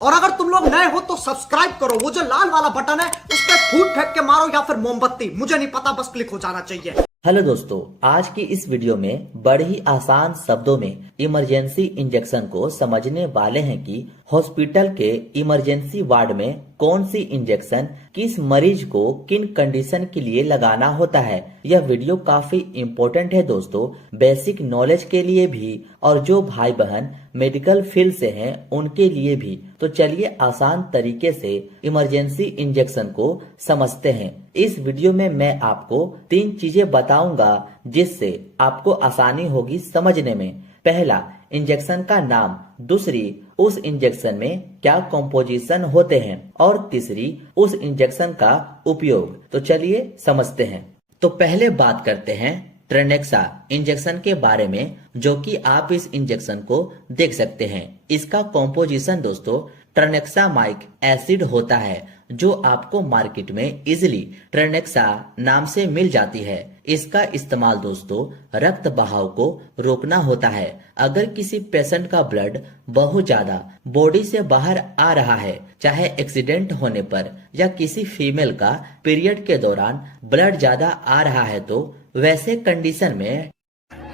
और अगर तुम लोग नए हो तो सब्सक्राइब करो, वो जो लाल वाला बटन है उस पर फूट फेंक के मारो या फिर मोमबत्ती, मुझे नहीं पता, बस क्लिक हो जाना चाहिए। हेलो दोस्तों, आज की इस वीडियो में बड़े ही आसान शब्दों में इमरजेंसी इंजेक्शन को समझने वाले हैं कि हॉस्पिटल के इमरजेंसी वार्ड में कौन सी इंजेक्शन किस मरीज को किन कंडीशन के लिए लगाना होता है। यह वीडियो काफी इम्पोर्टेंट है दोस्तों, बेसिक नॉलेज के लिए भी और जो भाई बहन मेडिकल फील्ड से हैं उनके लिए भी। तो चलिए आसान तरीके से इमरजेंसी इंजेक्शन को समझते हैं। इस वीडियो में मैं आपको 3 चीजें बताऊंगा जिससे आपको आसानी होगी समझने में। पहला, इंजेक्शन का नाम। दूसरी, उस इंजेक्शन में क्या कॉम्पोजिशन होते हैं। और तीसरी, उस इंजेक्शन का उपयोग। तो चलिए समझते हैं। तो पहले बात करते हैं ट्रेनेक्सा इंजेक्शन के बारे में, जो कि आप इस इंजेक्शन को देख सकते हैं। इसका कॉम्पोजिशन दोस्तों ट्रेनेक्सामाइक एसिड होता है, जो आपको मार्केट में इजिली ट्रेनेक्सा नाम से मिल जाती है। इसका इस्तेमाल दोस्तों रक्त बहाव को रोकना होता है। अगर किसी पेशेंट का ब्लड बहुत ज्यादा बॉडी से बाहर आ रहा है, चाहे एक्सीडेंट होने पर या किसी फीमेल का पीरियड के दौरान ब्लड ज्यादा आ रहा है, तो वैसे कंडीशन में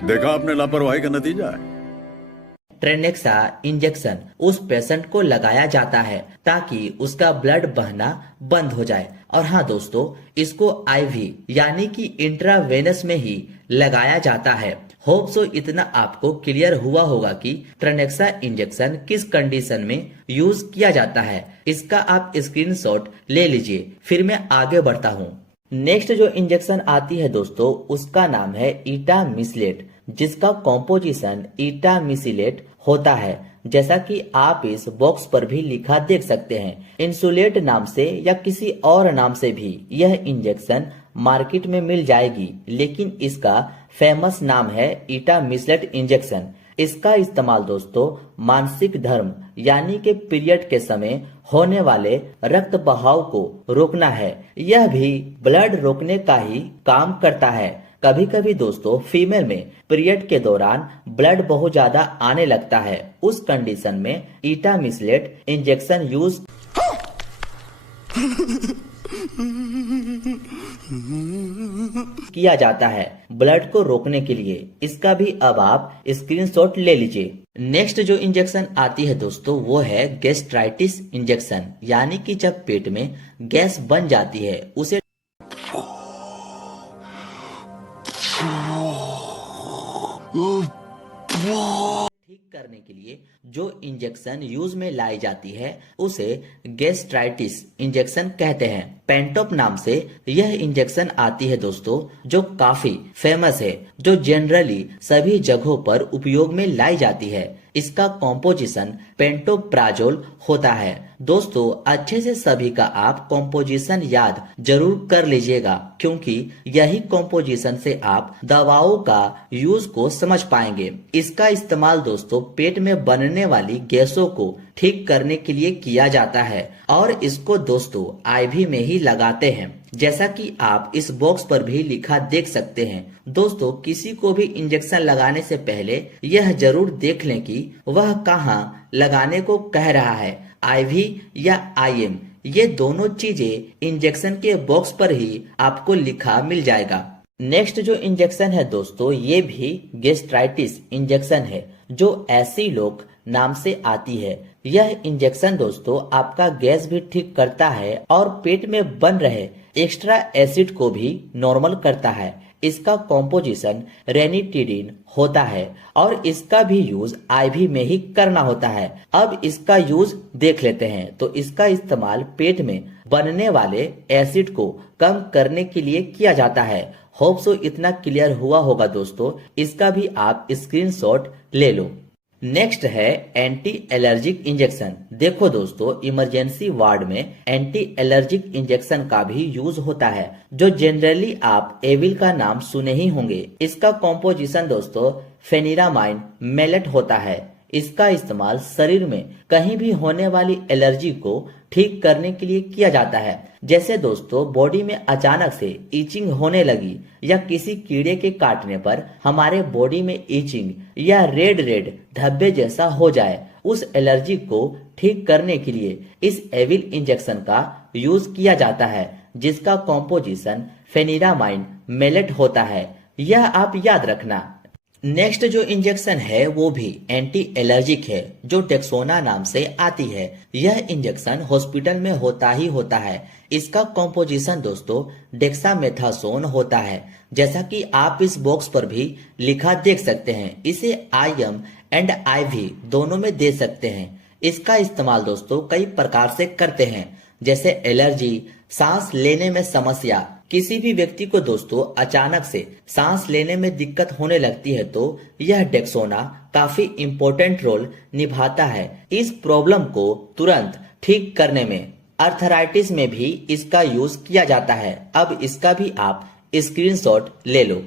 देखा आपने लापरवाही का नतीजा है। ट्रेनेक्सा इंजेक्शन उस पेशेंट को लगाया जाता है ताकि उसका ब्लड बहना बंद हो जाए। और हाँ दोस्तों, इसको आईवी यानी कि इंट्रावेनस में ही लगाया जाता है। होप सो इतना आपको क्लियर हुआ होगा कि ट्रेनेक्सा इंजेक्शन किस कंडीशन में यूज किया जाता है। इसका आप स्क्रीनशॉट ले लीजिए, फिर मैं आगे बढ़ता हूँ। नेक्स्ट जो इंजेक्शन आती है दोस्तों, उसका नाम है इटामिसिलेट, जिसका कॉम्पोजिशन इटामिसिलेट होता है, जैसा कि आप इस बॉक्स पर भी लिखा देख सकते हैं। इंसुलेट नाम से या किसी और नाम से भी यह इंजेक्शन मार्केट में मिल जाएगी, लेकिन इसका फेमस नाम है इटामिसिलेट इंजेक्शन। इसका इस्तेमाल दोस्तों मानसिक धर्म यानी कि पीरियड के समय होने वाले रक्त बहाव को रोकना है। यह भी ब्लड रोकने का ही काम करता है। कभी कभी दोस्तों फीमेल में पीरियड के दौरान ब्लड बहुत ज्यादा आने लगता है, उस कंडीशन में इटामिसिलेट इंजेक्शन यूज किया जाता है ब्लड को रोकने के लिए। इसका भी अब आप स्क्रीनशॉट ले लीजिए। नेक्स्ट जो इंजेक्शन आती है दोस्तों, वो है गैस्ट्राइटिस इंजेक्शन, यानी कि जब पेट में गैस बन जाती है उसे ठीक करने के लिए जो इंजेक्शन यूज में लाई जाती है उसे गैस्ट्राइटिस इंजेक्शन कहते हैं। पेंटोप नाम से यह इंजेक्शन आती है दोस्तों, जो काफी फेमस है, जो जनरली सभी जगहों पर उपयोग में लाई जाती है। इसका कॉम्पोजिशन पेंटोप्राजोल होता है। दोस्तों अच्छे से सभी का आप कॉम्पोजिशन याद जरूर कर लीजिएगा, क्योंकि यही कॉम्पोजिशन से आप दवाओं का यूज को समझ पाएंगे। इसका इस्तेमाल दोस्तों पेट में बनने वाली गैसों को ठीक करने के लिए किया जाता है, और इसको दोस्तों आईवी में ही लगाते हैं, जैसा कि आप इस बॉक्स पर भी लिखा देख सकते हैं। दोस्तों किसी को भी इंजेक्शन लगाने से पहले यह जरूर देख लें कि वह कहाँ लगाने को कह रहा है, आईवी या आईएम। ये दोनों चीजें इंजेक्शन के बॉक्स पर ही आपको लिखा मिल जाएगा। नेक्स्ट जो इंजेक्शन है दोस्तों, ये भी गैस्ट्राइटिस इंजेक्शन है, जो एसिलोक नाम से आती है। यह इंजेक्शन दोस्तों आपका गैस भी ठीक करता है और पेट में बन रहे एक्स्ट्रा एसिड को भी नॉर्मल करता है। इसका कॉम्पोजिशन रेनिटिडिन होता है और इसका भी यूज आईवी में ही करना होता है। अब इसका यूज देख लेते हैं। तो इसका इस्तेमाल पेट में बनने वाले एसिड को कम करने के लिए किया जाता है। होप सो इतना क्लियर हुआ होगा दोस्तों, इसका भी आप स्क्रीनशॉट ले लो। नेक्स्ट है एंटी एलर्जिक इंजेक्शन। देखो दोस्तों इमरजेंसी वार्ड में एंटी एलर्जिक इंजेक्शन का भी यूज होता है, जो जनरली आप एविल का नाम सुने ही होंगे। इसका कॉम्पोजिशन दोस्तों फेनिरामाइन मेलेट होता है। इसका इस्तेमाल शरीर में कहीं भी होने वाली एलर्जी को ठीक करने के लिए किया जाता है। जैसे दोस्तों बॉडी में अचानक से ईचिंग होने लगी या किसी कीड़े के काटने पर हमारे बॉडी में ईचिंग या रेड रेड धब्बे जैसा हो जाए उस एलर्जी को ठीक करने के लिए इस एविल इंजेक्शन का यूज किया जाता है, जिसका कॉम्पोजिशन फेनिरामाइन मेलेट होता है। यह आप याद रखना। नेक्स्ट जो इंजेक्शन है वो भी एंटी एलर्जिक है, जो डेक्सोना नाम से आती है। यह इंजेक्शन हॉस्पिटल में होता ही होता है। इसका कॉम्पोजिशन दोस्तों डेक्सामेथासोन होता है, जैसा कि आप इस बॉक्स पर भी लिखा देख सकते हैं। इसे IM एंड IV दोनों में दे सकते हैं। इसका इस्तेमाल दोस्तों कई प्रकार से करते हैं, जैसे एलर्जी, सांस लेने में समस्या। किसी भी व्यक्ति को दोस्तों अचानक से सांस लेने में दिक्कत होने लगती है तो यह डेक्सोना काफी इम्पोर्टेंट रोल निभाता है इस प्रॉब्लम को तुरंत ठीक करने में। अर्थराइटिस में भी इसका यूज किया जाता है। अब इसका भी आप स्क्रीनशॉट ले लो।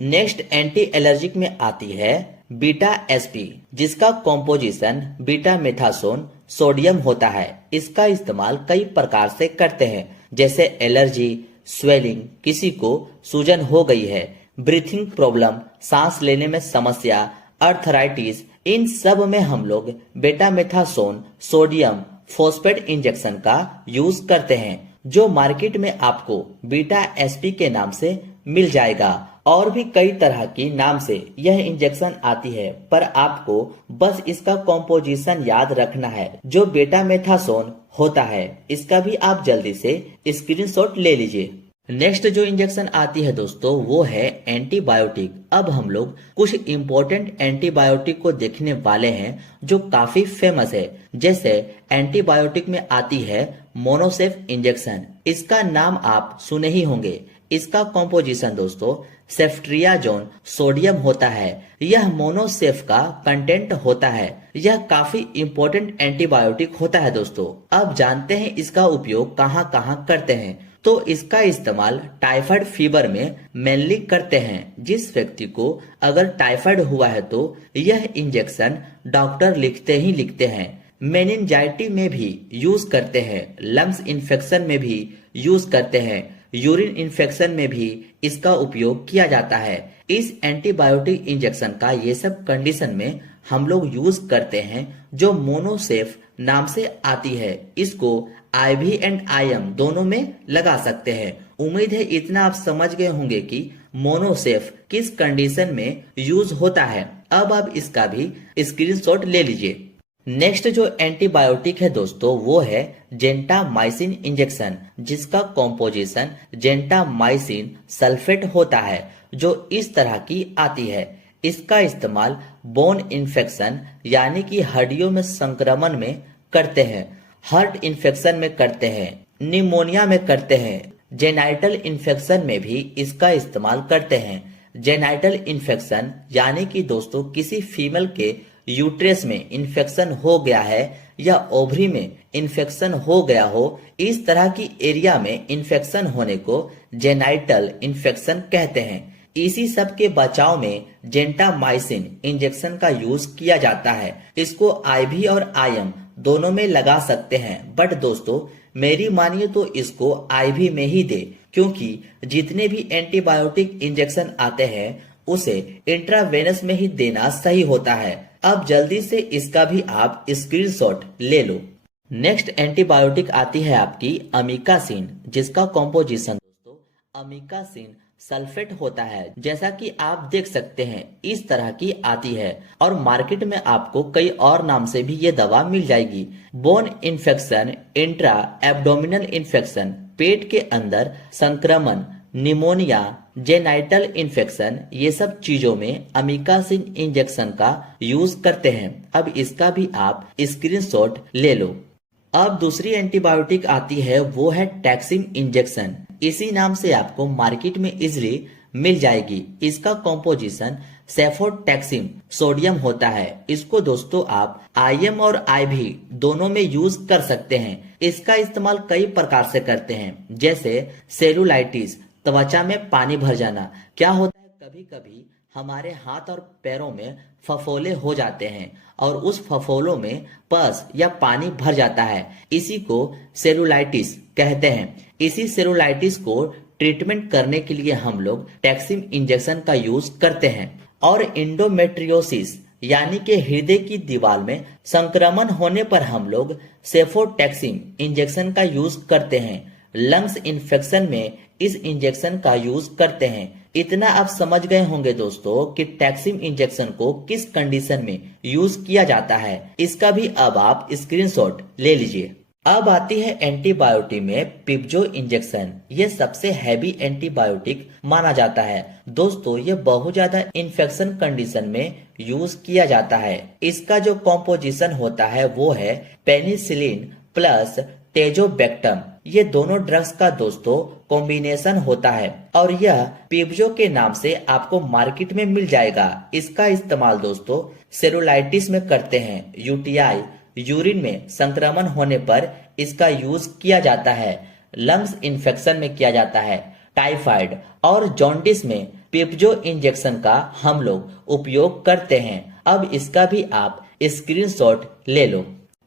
नेक्स्ट एंटी एलर्जिक में आती है बीटा SP, जिसका कॉम्पोजिशन बीटा मेथासोन सोडियम होता है। इसका इस्तेमाल कई प्रकार से करते हैं, जैसे एलर्जी, स्वेलिंग, किसी को सूजन हो गई है, ब्रीथिंग प्रॉब्लम, सांस लेने में समस्या, अर्थराइटिस, इन सब में हम लोग बेटामेथासोन सोडियम फॉस्फेट इंजेक्शन का यूज करते हैं, जो मार्केट में आपको बीटा SP के नाम से मिल जाएगा। और भी कई तरह की नाम से यह इंजेक्शन आती है, पर आपको बस इसका कॉम्पोजिशन याद रखना है, जो बेटामेथासोन होता है। इसका भी आप जल्दी से स्क्रीनशॉट ले लीजिए। नेक्स्ट जो इंजेक्शन आती है दोस्तों वो है एंटीबायोटिक। अब हम लोग कुछ इम्पोर्टेंट एंटीबायोटिक को देखने वाले हैं जो काफी फेमस है। जैसे एंटीबायोटिक में आती है मोनोसेफ इंजेक्शन। इसका नाम आप सुने ही होंगे। इसका कॉम्पोजिशन दोस्तों सेफ्ट्रियाजोन सोडियम होता है। यह मोनोसेफ का कंटेंट होता है। यह काफी इम्पोर्टेंट एंटीबायोटिक होता है दोस्तों। अब जानते हैं इसका उपयोग कहाँ कहाँ करते हैं। तो इसका इस्तेमाल टाइफाइड फीवर में मेनली करते हैं। जिस व्यक्ति को अगर टाइफाइड हुआ है तो यह इंजेक्शन डॉक्टर लिखते ही लिखते हैं। मेनिंजाइटिस में भी यूज करते हैं, लंग्स इन्फेक्शन में भी यूज करते हैं, यूरिन इन्फेक्शन में भी इसका उपयोग किया जाता है। इस एंटीबायोटिक इंजेक्शन का ये सब कंडीशन में हम लोग यूज करते हैं, जो मोनोसेफ नाम से आती है। इसको IV एंड IM दोनों में लगा सकते हैं। उम्मीद है इतना आप समझ गए होंगे कि मोनोसेफ किस कंडीशन में यूज होता है। अब आप इसका भी स्क्रीनशॉट ले लीजिए। नेक्स्ट जो एंटीबायोटिक है दोस्तों वो है जेंटामाइसिन इंजेक्शन, जिसका कॉम्पोजिशन जेंटामाइसिन सल्फेट होता है, जो इस तरह की आती है। इसका इस्तेमाल बोन इन्फेक्शन यानी कि हड्डियों में संक्रमण में करते हैं, हार्ट इन्फेक्शन में करते हैं, निमोनिया में करते हैं, जेनाइटल इन्फेक्शन में भी इसका इस्तेमाल करते हैं। जेनाइटल इन्फेक्शन यानी कि दोस्तों किसी फीमेल के यूट्रस में इन्फेक्शन हो गया है या ओवरी में इन्फेक्शन हो गया हो, इस तरह की एरिया में इन्फेक्शन होने को जेनाइटल इन्फेक्शन कहते हैं। इसी सब के बचाव में जेंटामाइसिन इंजेक्शन का यूज किया जाता है। इसको IV और IM दोनों में लगा सकते हैं, बट दोस्तों मेरी मानिए तो इसको IV में ही दे, क्योंकि जितने भी एंटीबायोटिक इंजेक्शन आते हैं उसे इंट्रावेनस में ही देना सही होता है। अब जल्दी से इसका भी आप स्क्रीनशॉट ले लो। नेक्स्ट एंटीबायोटिक आती है आपकी अमीकासिन, जिसका कॉम्पोजिशन दोस्तों अमीकासिन सल्फेट होता है। जैसा कि आप देख सकते हैं इस तरह की आती है, और मार्केट में आपको कई और नाम से भी ये दवा मिल जाएगी। Bone infection, intra abdominal infection, पेट के अंदर संक्रमण, निमोनिया, जेनाइटल इन्फेक्शन, ये सब चीजों में अमीकासिन इंजेक्शन का यूज करते हैं। अब इसका भी आप स्क्रीनशॉट ले लो। अब दूसरी एंटीबायोटिक आती है वो है टैक्सिम इंजेक्शन। इसी नाम से आपको मार्केट में इजिली मिल जाएगी। इसका कॉम्पोजिशन सेफोटैक्सिम सोडियम होता है। इसको दोस्तों आप IM और IV दोनों में यूज कर सकते हैं। इसका इस्तेमाल कई प्रकार से करते हैं, जैसे सेलुलाइटिस, त्वचा में पानी भर जाना। क्या होता है कभी कभी हमारे हाथ और पैरों में फफोले हो जाते हैं और उस फफोलों में पस या पानी भर जाता है, इसी को सेलुलाइटिस कहते हैं। इसी सेलुलाइटिस को ट्रीटमेंट करने के लिए हम लोग टैक्सिम इंजेक्शन का यूज करते हैं। और इंडोमेट्रियोसिस यानी कि हृदय की दीवार में संक्रमण होने पर हम लोग सेफोटैक्सिन इंजेक्शन का यूज करते हैं। लंग्स इन्फेक्शन में इस इंजेक्शन का यूज करते हैं। इतना आप समझ गए होंगे दोस्तों कि टैक्सिन इंजेक्शन को किस कंडीशन में यूज किया जाता है। इसका भी अब आप स्क्रीनशॉट ले लीजिए। अब आती है एंटीबायोटिक में पिप्जो इंजेक्शन। ये सबसे हैवी एंटीबायोटिक माना जाता है दोस्तों। ये बहुत ज्यादा इन्फेक्शन कंडीशन में यूज किया जाता है। इसका जो कॉम्पोजिशन होता है वो है पेनिसिलिन प्लस टेजोबैक्टम। ये दोनों ड्रग्स का दोस्तों कॉम्बिनेशन होता है और यह पिप्जो के नाम से आपको मार्केट में मिल जाएगा। इसका इस्तेमाल दोस्तों सेलुलाइटिस में करते हैं। यूटीआई यूरिन में संक्रमण होने पर इसका यूज किया जाता है। लंग्स इन्फेक्शन में किया जाता है। टाइफाइड और जॉन्डिस में पिप्जो इंजेक्शन का हम लोग उपयोग करते हैं। अब इसका भी आप स्क्रीनशॉट ले लो।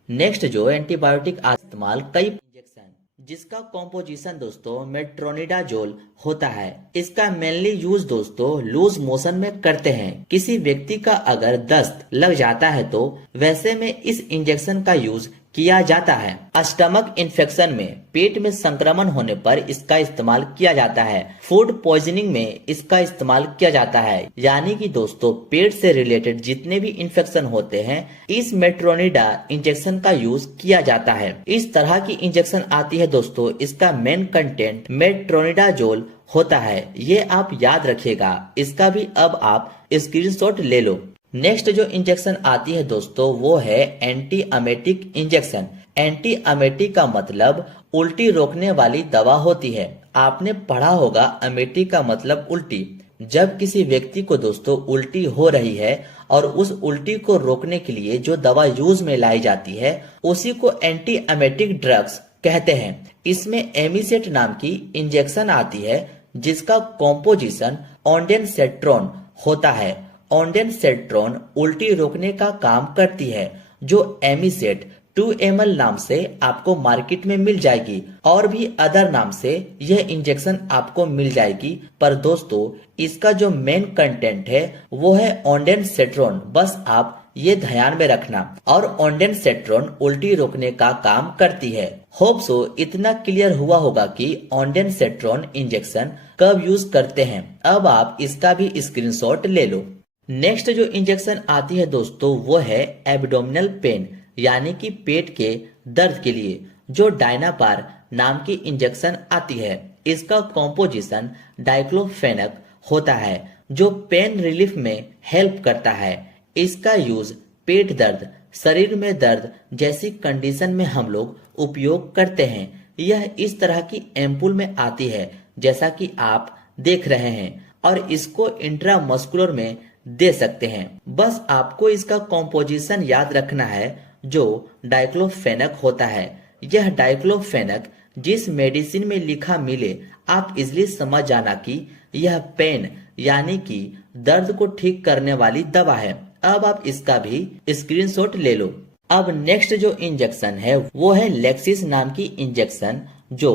नेक्स्ट जो एंटीबायोटिक इस्तेमाल कई इंजेक्शन जिसका कॉम्पोजिशन दोस्तों मेट्रोनिडाजोल होता है। इसका मेनली यूज दोस्तों लूज मोशन में करते हैं। किसी व्यक्ति का अगर दस्त लग जाता है तो वैसे में इस इंजेक्शन का यूज किया जाता है। स्टमक इन्फेक्शन में पेट में संक्रमण होने पर इसका इस्तेमाल किया जाता है। फूड पॉइजनिंग में इसका इस्तेमाल किया जाता है। यानी कि दोस्तों पेट से रिलेटेड जितने भी इन्फेक्शन होते हैं इस मेट्रोनिडा इंजेक्शन का यूज किया जाता है। इस तरह की इंजेक्शन आती है दोस्तों। इसका मेन कंटेंट मेट्रोनिडाजोल होता है। ये आप याद रखिएगा। इसका भी अब आप स्क्रीनशॉट ले लो। नेक्स्ट जो इंजेक्शन आती है दोस्तों वो है एंटी अमेटिक इंजेक्शन। एंटी अमेटिक का मतलब उल्टी रोकने वाली दवा होती है। आपने पढ़ा होगा अमेटिक का मतलब उल्टी। जब किसी व्यक्ति को दोस्तों उल्टी हो रही है और उस उल्टी को रोकने के लिए जो दवा यूज में लाई जाती है उसी को एंटी अमेटिक ड्रग्स कहते हैं। इसमें एमिसेट नाम की इंजेक्शन आती है जिसका कॉम्पोजिशन ऑन्डेनसेट्रोन होता है। ऑन्डेनसेट्रोन उल्टी रोकने का काम करती है जो एमिसेट 2 ml नाम से आपको मार्केट में मिल जाएगी और भी अदर नाम से यह इंजेक्शन आपको मिल जाएगी। पर दोस्तों इसका जो मेन कंटेंट है वो है ऑन्डेनसेट्रोन। बस आप ये ध्यान में रखना। और ऑन्डेनसेट्रोन उल्टी रोकने का काम करती है। होप सो इतना क्लियर हुआ होगा कि ऑन्डेनसेट्रोन इंजेक्शन कब यूज करते हैं। अब आप इसका भी स्क्रीनशॉट ले लो। नेक्स्ट जो इंजेक्शन आती है दोस्तों वो है एब्डोमिनल पेन यानी कि पेट के दर्द के लिए जो डायनापार नाम की इंजेक्शन आती है। इसका कॉम्पोजिशन डाइक्लोफेनक होता है जो पेन रिलीफ में हेल्प करता है। इसका यूज पेट दर्द शरीर में दर्द जैसी कंडीशन में हम लोग उपयोग करते हैं। यह इस तरह की एम्पुल में आती है जैसा कि आप देख रहे हैं और इसको इंट्रामस्कुलर में दे सकते हैं। बस आपको इसका कॉम्पोजिशन याद रखना है जो डाइक्लोफेनक होता है। यह डाइक्लोफेनक जिस मेडिसिन में लिखा मिले आप इजिली समझ जाना कि यह पेन यानी कि दर्द को ठीक करने वाली दवा है। अब आप इसका भी स्क्रीनशॉट ले लो। अब नेक्स्ट जो इंजेक्शन है वो है लेक्सिस नाम की इंजेक्शन जो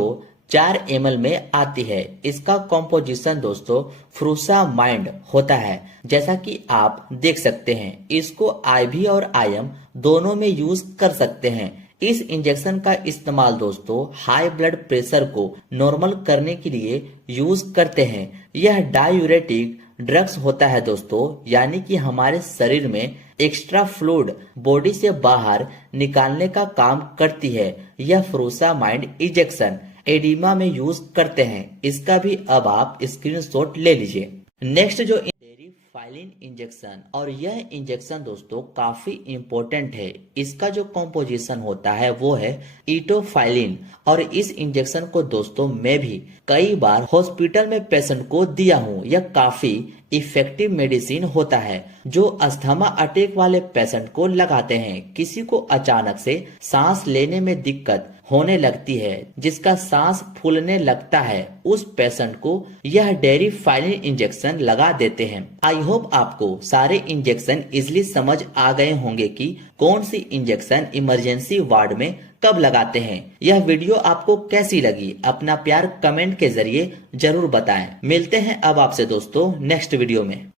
4 ml में आती है। इसका कॉम्पोजिशन दोस्तों फ्रूसामाइंड होता है जैसा कि आप देख सकते हैं। इसको IV और IM दोनों में यूज कर सकते हैं। इस इंजेक्शन का इस्तेमाल दोस्तों हाई ब्लड प्रेशर को नॉर्मल करने के लिए यूज करते हैं। यह डायूरेटिक ड्रग्स होता है दोस्तों यानी कि हमारे शरीर में एक्स्ट्रा फ्लूइड बॉडी से बाहर निकालने का काम करती है। यह फ्रूसामाइंड इंजेक्शन एडिमा में यूज करते हैं। इसका भी अब आप स्क्रीनशॉट ले लीजिए। नेक्स्ट जो टेरिफाइलिन इंजेक्शन और यह इंजेक्शन दोस्तों काफी इम्पोर्टेंट है। इसका जो कॉम्पोजिशन होता है वो है इटोफाइलिन और इस इंजेक्शन को दोस्तों मैं भी कई बार हॉस्पिटल में पेशेंट को दिया हूँ। यह काफी इफेक्टिव मेडिसिन होता है जो अस्थमा अटैक वाले पेशेंट को लगाते हैं। किसी को अचानक से सांस लेने में दिक्कत होने लगती है जिसका सांस फूलने लगता है उस पेशेंट को यह टेरिफाइलिन इंजेक्शन लगा देते हैं। आई होप आपको सारे इंजेक्शन इजिली समझ आ गए होंगे कि कौन सी इंजेक्शन इमरजेंसी वार्ड में कब लगाते हैं। यह वीडियो आपको कैसी लगी अपना प्यार कमेंट के जरिए जरूर बताएं। मिलते हैं अब आपसे दोस्तों नेक्स्ट वीडियो में।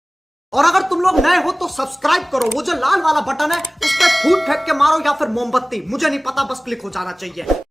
और अगर तुम लोग नए हो तो सब्सक्राइब करो, वो जो लाल वाला बटन है उस पर फूट फेंक के मारो या फिर मोमबत्ती, मुझे नहीं पता, बस क्लिक हो जाना चाहिए।